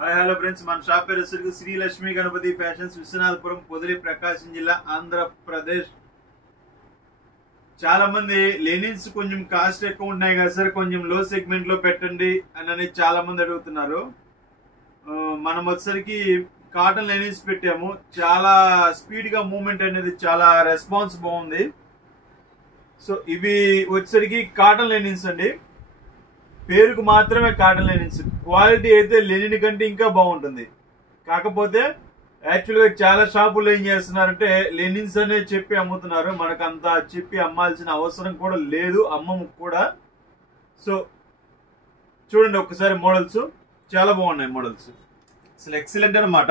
Hi hello friends, మన shop పేరు వచ్చేసరికి శ్రీ లక్ష్మీ గణపతి ఫ్యాషన్స్, విశ్వనాథపురం, పొదిలి, ప్రకాశం జిల్లా, ఆంధ్రప్రదేశ్. చాలా మంది లెనిన్స్ కొంచెం కాస్ట్ ఎక్కువ ఉన్నాయి కదా సార్, కొంచెం లో సెగ్మెంట్ లో పెట్టండి అని చాలా మంది అడుగుతున్నారు. మనం వచ్చేసరికి కాటన్ లెనిన్స్ పెట్టాము. చాలా స్పీడ్ గా మూవ్మెంట్ అనేది, చాలా రెస్పాన్స్ బాగుంది. సో ఇవి వచ్చేసరికి కాటన్ లెనిన్స్ అండి. పేరుకు మాత్రమే కాటన్ లెనిన్స్. క్వాలిటీ అయితే లెనిన్ కంటే ఇంకా బాగుంటుంది. కాకపోతే యాక్చువల్గా చాలా షాపుల్లో ఏం చేస్తున్నారంటే లెనిన్స్ అనే చెప్పి అమ్ముతున్నారు. మనకు అంత చెప్పి అమ్మాల్సిన అవసరం కూడా లేదు, అమ్మము కూడా. సో చూడండి ఒక్కసారి మోడల్స్, చాలా బాగున్నాయి మోడల్స్, అసలు ఎక్సలెంట్ అనమాట.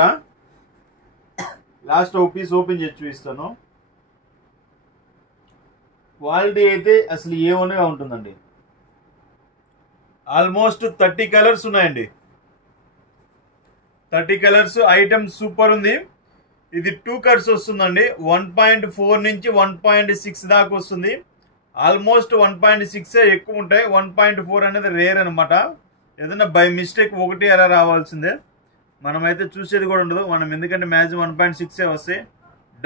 లాస్ట్ ఒక పీస్ ఓపెన్ చేసి చూపిస్తాను. క్వాలిటీ అయితే అసలు ఏమనగా ఉంటుందండి. ఆల్మోస్ట్ 30 కలర్స్ ఉన్నాయండి. 30 కలర్స్. ఐటమ్ సూపర్ ఉంది. ఇది 2 కట్స్ వస్తుందండి. 1.4 నుంచి 1.6 దాకా వస్తుంది. ఆల్మోస్ట్ 1.6 ఎక్కువ ఉంటాయి. 1.4 అనేది రేర్ అనమాట. ఏదైనా బై మిస్టేక్ ఒకటి అలా రావాల్సిందే. మనమైతే చూసేది కూడా ఉండదు. మనం ఎందుకంటే మ్యాక్సిమం 1.6 వస్తాయి.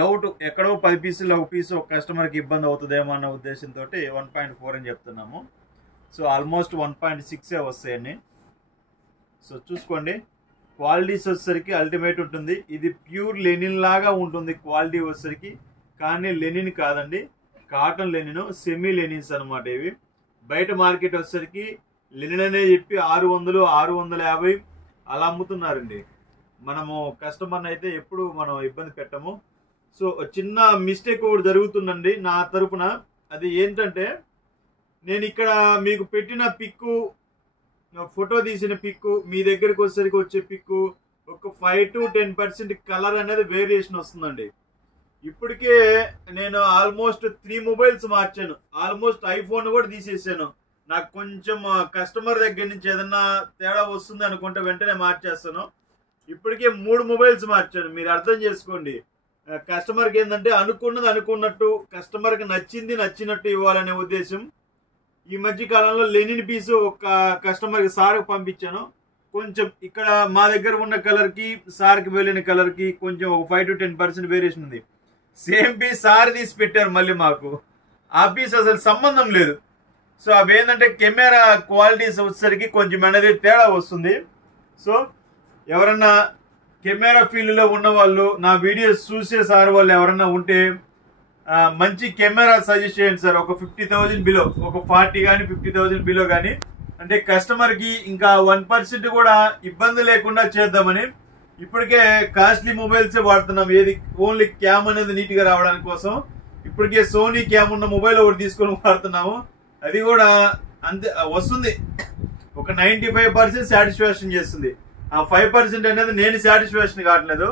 డౌట్ ఎక్కడో 10 పీసులు ఒక పీసు ఒక కస్టమర్కి ఇబ్బంది అవుతుందేమో అన్న ఉద్దేశంతో 1.4 అని చెప్తున్నాము. సో ఆల్మోస్ట్ 1.6 వస్తాయండి. సో చూసుకోండి. క్వాలిటీస్ వచ్చేసరికి అల్టిమేట్ ఉంటుంది. ఇది ప్యూర్ లెనిన్ లాగా ఉంటుంది క్వాలిటీ వచ్చేసరికి, కానీ లెనిన్ కాదండి, కాటన్ లెనిన్, సెమీ లెనిన్స్ అనమాట ఇవి. బయట మార్కెట్ వచ్చేసరికి లెనిన్ అనే చెప్పి 600, 650 అలా అమ్ముతున్నారండి. మనము కస్టమర్ని అయితే ఎప్పుడు మనం ఇబ్బంది పెట్టము. సో చిన్న మిస్టేక్ ఒకటి జరుగుతుందండి నా తరపున. అది ఏంటంటే, నేను ఇక్కడ మీకు పెట్టిన పిక్కు, ఫోటో తీసిన పిక్కు, మీ దగ్గరకు వచ్చేసరికి వచ్చే పిక్కు ఒక 5 to 10% కలర్ అనేది వేరియేషన్ వస్తుందండి. ఇప్పటికే నేను ఆల్మోస్ట్ 3 మొబైల్స్ మార్చాను. ఆల్మోస్ట్ ఐఫోన్ కూడా తీసేసాను. నాకు కొంచెం కస్టమర్ దగ్గర నుంచి ఏదన్నా తేడా వస్తుంది అనుకుంటే వెంటనే మార్చేస్తాను. ఇప్పటికే 3 మొబైల్స్ మార్చాను. మీరు అర్థం చేసుకోండి. కస్టమర్కి ఏంటంటే అనుకున్నది అనుకున్నట్టు, కస్టమర్కి నచ్చింది నచ్చినట్టు ఇవ్వాలనే ఉద్దేశం. ఈ మధ్య కాలంలో లెనిన్ పీసు ఒక కస్టమర్కి సార్కి పంపించాను. కొంచెం ఇక్కడ మా దగ్గర ఉన్న కలర్కి సార్కి వెళ్ళిన కలర్కి కొంచెం ఒక 5 to 10% వేరియేషన్ ఉంది. సేమ్ పీస్ సార్ తీసి పెట్టారు మళ్ళీ మాకు. ఆ పీస్ అసలు సంబంధం లేదు. సో అవి ఏంటంటే కెమెరా క్వాలిటీస్ వచ్చేసరికి కొంచెం అనేది తేడా వస్తుంది. సో ఎవరన్నా కెమెరా ఫీల్డ్లో ఉన్న వాళ్ళు, నా వీడియోస్ చూసే సార్ వాళ్ళు ఎవరన్నా ఉంటే మంచి కెమెరా సజెస్ట్ చేయండి సార్. ఒక 50,000 బిలో, ఒక 40 కానీ 50,000 బిలో కానీ, అంటే కస్టమర్కి ఇంకా 1% కూడా ఇబ్బంది లేకుండా చేద్దామని. ఇప్పటికే కాస్ట్లీ మొబైల్స్ వాడుతున్నాం. ఏది ఓన్లీ క్యామ్ అనేది నీట్గా రావడానికి కోసం. ఇప్పటికే సోనీ క్యామ్ ఉన్న మొబైల్ ఒకటి తీసుకొని వాడుతున్నాము. అది కూడా అంతే వస్తుంది. ఒక 95% సాటిస్ఫాక్షన్ చేస్తుంది. ఆ 5% అనేది నేను సాటిస్ఫాక్షన్ కావట్లేదు.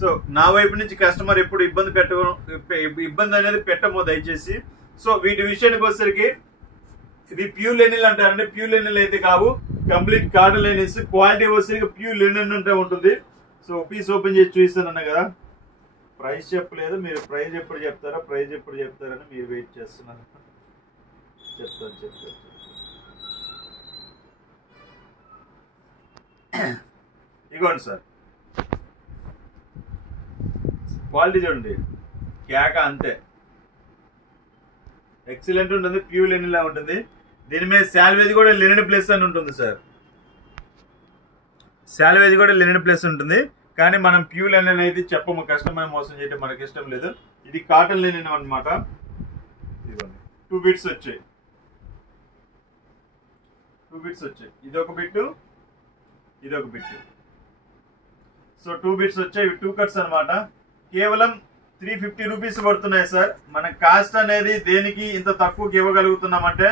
సో నా వైపు నుంచి కస్టమర్ ఎప్పుడు ఇబ్బంది అనేది పెట్టమో దయచేసి. సో వీటి విషయానికి వచ్చేసరికి ఇవి ప్యూర్ లెనిన్ అంటారంటే ప్యూర్ లెనిన్ అయితే కావు, కంప్లీట్ కాటన్ లెనిన్స్. క్వాలిటీ వచ్చేసరికి ప్యూర్ లెనిన్ అంటే ఉంటుంది. సో పీస్ ఓపెన్ చేసి చూపిస్తానన్నా కదా. ప్రైస్ చెప్పలేదు. మీరు ప్రైస్ ఎప్పుడు చెప్తారని మీరు వెయిట్ చేస్తున్నారు. చెప్తాను. ఇగోండి సార్, క్వాలిటీ చూడండి, కేక అంతే, ఎక్సలెంట్ ఉంటుంది. ప్యూర్ లెనిన్ లా ఉంటుంది. దీని మీద శాల్వేజ్ కూడా లెనిన్ ప్లస్ అని ఉంటుంది సార్. శాల్వేజ్ కూడా లెనిన్ ప్లస్ ఉంటుంది. కానీ మనం ప్యూర్ లెనిన్ అయితే చెప్పము, కస్టమర్ మోసం చేయడం మనకి ఇష్టం లేదు. ఇది కాటన్ లెనిన్ అనమాట. ఇదిగోండి 2 బిట్స్ వచ్చాయి. ఇదొక బిట్టు, ఇదొక బిట్టు. సో 2 బిట్స్ వచ్చాయి. ఇవి 2 కట్స్ అనమాట. కేవలం 350 రూపీస్ పడుతున్నాయి సార్. మన కాస్ట్ అనేది దేనికి ఇంత తక్కువకి ఇవ్వగలుగుతున్నామంటే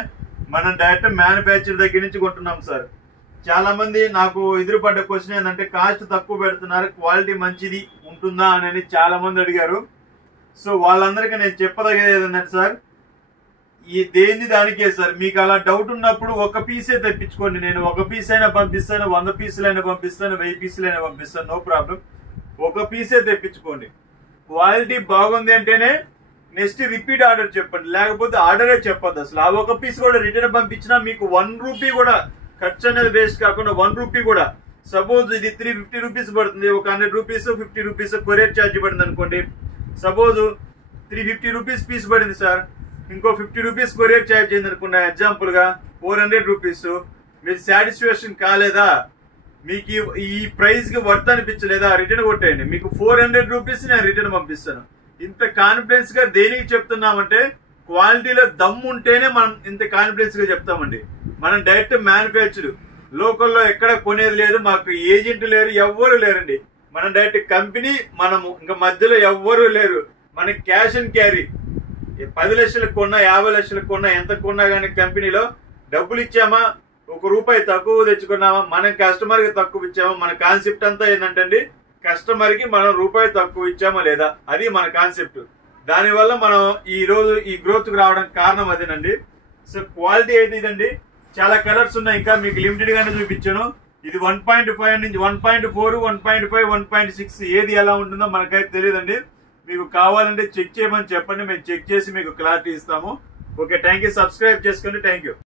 మనం డైరెక్ట్ మ్యానుఫ్యాక్చర్ దగ్గర నుంచి కొంటున్నాం సార్. చాలా మంది నాకు ఎదురుపడ్డ క్వశ్చన్ ఏంటంటే కాస్ట్ తక్కువ పెడుతున్నారు, క్వాలిటీ మంచిది ఉంటుందా అని చాలా మంది అడిగారు. సో వాళ్ళందరికీ నేను చెప్పదగేది ఏంటంటే సార్, ఈ దేన్ని దానికే సార్. మీకు అలా డౌట్ ఉన్నప్పుడు ఒక పీసే తెప్పించుకోండి. నేను ఒక పీస్ అయినా పంపిస్తాను, 100 పీసులైనా పంపిస్తాను, 1000 పీసులైనా పంపిస్తాను, నో ప్రాబ్లం. ఒక పీసే తెప్పించుకోండి. క్వాలిటీ బాగుంది అంటేనే నెక్స్ట్ రిపీట్ ఆర్డర్ చెప్పండి, లేకపోతే ఆర్డరే చెప్పొద్దు అసలు. ఆ ఒక పీస్ కూడా రిటర్న్ పంపించినా మీకు 1 రూపీ కూడా ఖర్చు అనేది వేస్ట్ కాకుండా 1 రూపీ కూడా సపోజ్ ఇది 350 రూపీస్ పడుతుంది, ఒక 100 రూపీస్ 50 రూపీస్ కొరియర్ ఛార్జ్ పడింది అనుకోండి. సపోజ్ 350 రూపీస్ పీస్ పడింది సార్, ఇంకో 50 రూపీస్ కొరియర్ ఛార్జ్ అయింది అనుకున్నా, ఎగ్జాంపుల్ గా 400 రూపీస్. మీరు సాటిస్ఫాక్షన్ కాలేదా, మీకు ఈ ప్రైస్ కి వర్త్ అనిపించలేదా, రిటర్న్ కొట్టేయండి, మీకు 400 రూపీస్ నేను రిటర్న్ పంపిస్తాను. ఇంత కాన్ఫిడెన్స్ గా దేనికి చెప్తున్నామంటే క్వాలిటీలో దమ్ము ఉంటేనే మనం ఇంత కాన్ఫిడెన్స్ గా చెప్తామండి. మనం డైరెక్ట్ మ్యానుఫ్యాక్చర్ లోకల్లో ఎక్కడ కొనేది లేదు, మాకు ఏజెంట్ లేరు, ఎవ్వరు లేరండి. మనం డైరెక్ట్ కంపెనీ, మనము ఇంకా మధ్యలో ఎవ్వరు లేరు. మనకి క్యాష్ అండ్ క్యారీ, 10 లక్షలకు కొన్నా 50 లక్షలకు కొన్నా ఎంత కొన్నా కానీ కంపెనీలో డబ్బులు ఇచ్చామా, ₹1 తక్కువ తెచ్చుకున్నామా, మనం కస్టమర్ కి తక్కువ ఇచ్చామా. మన కాన్సెప్ట్ అంతా ఏంటంటే కస్టమర్ కి మనం ₹1 తక్కువ ఇచ్చామా లేదా, అది మన కాన్సెప్ట్. దానివల్ల మనం ఈ రోజు ఈ గ్రోత్ కు రావడానికి కారణం అదేనండి. సో క్వాలిటీ అయితే ఇదండి. చాలా కలర్స్ ఉన్నాయి, ఇంకా మీకు లిమిటెడ్ గానే చూపించాను. ఇది 1.5 నుంచి 1.4, 1.5, 1.6 ఏది ఎలా ఉంటుందో మనకైతే తెలియదండి. మీకు కావాలంటే చెక్ చేయమని చెప్పండి, మేము చెక్ చేసి మీకు క్లారిటీ ఇస్తాము. Okay, thank you. సబ్స్క్రైబ్ చేసుకోండి. Thank you.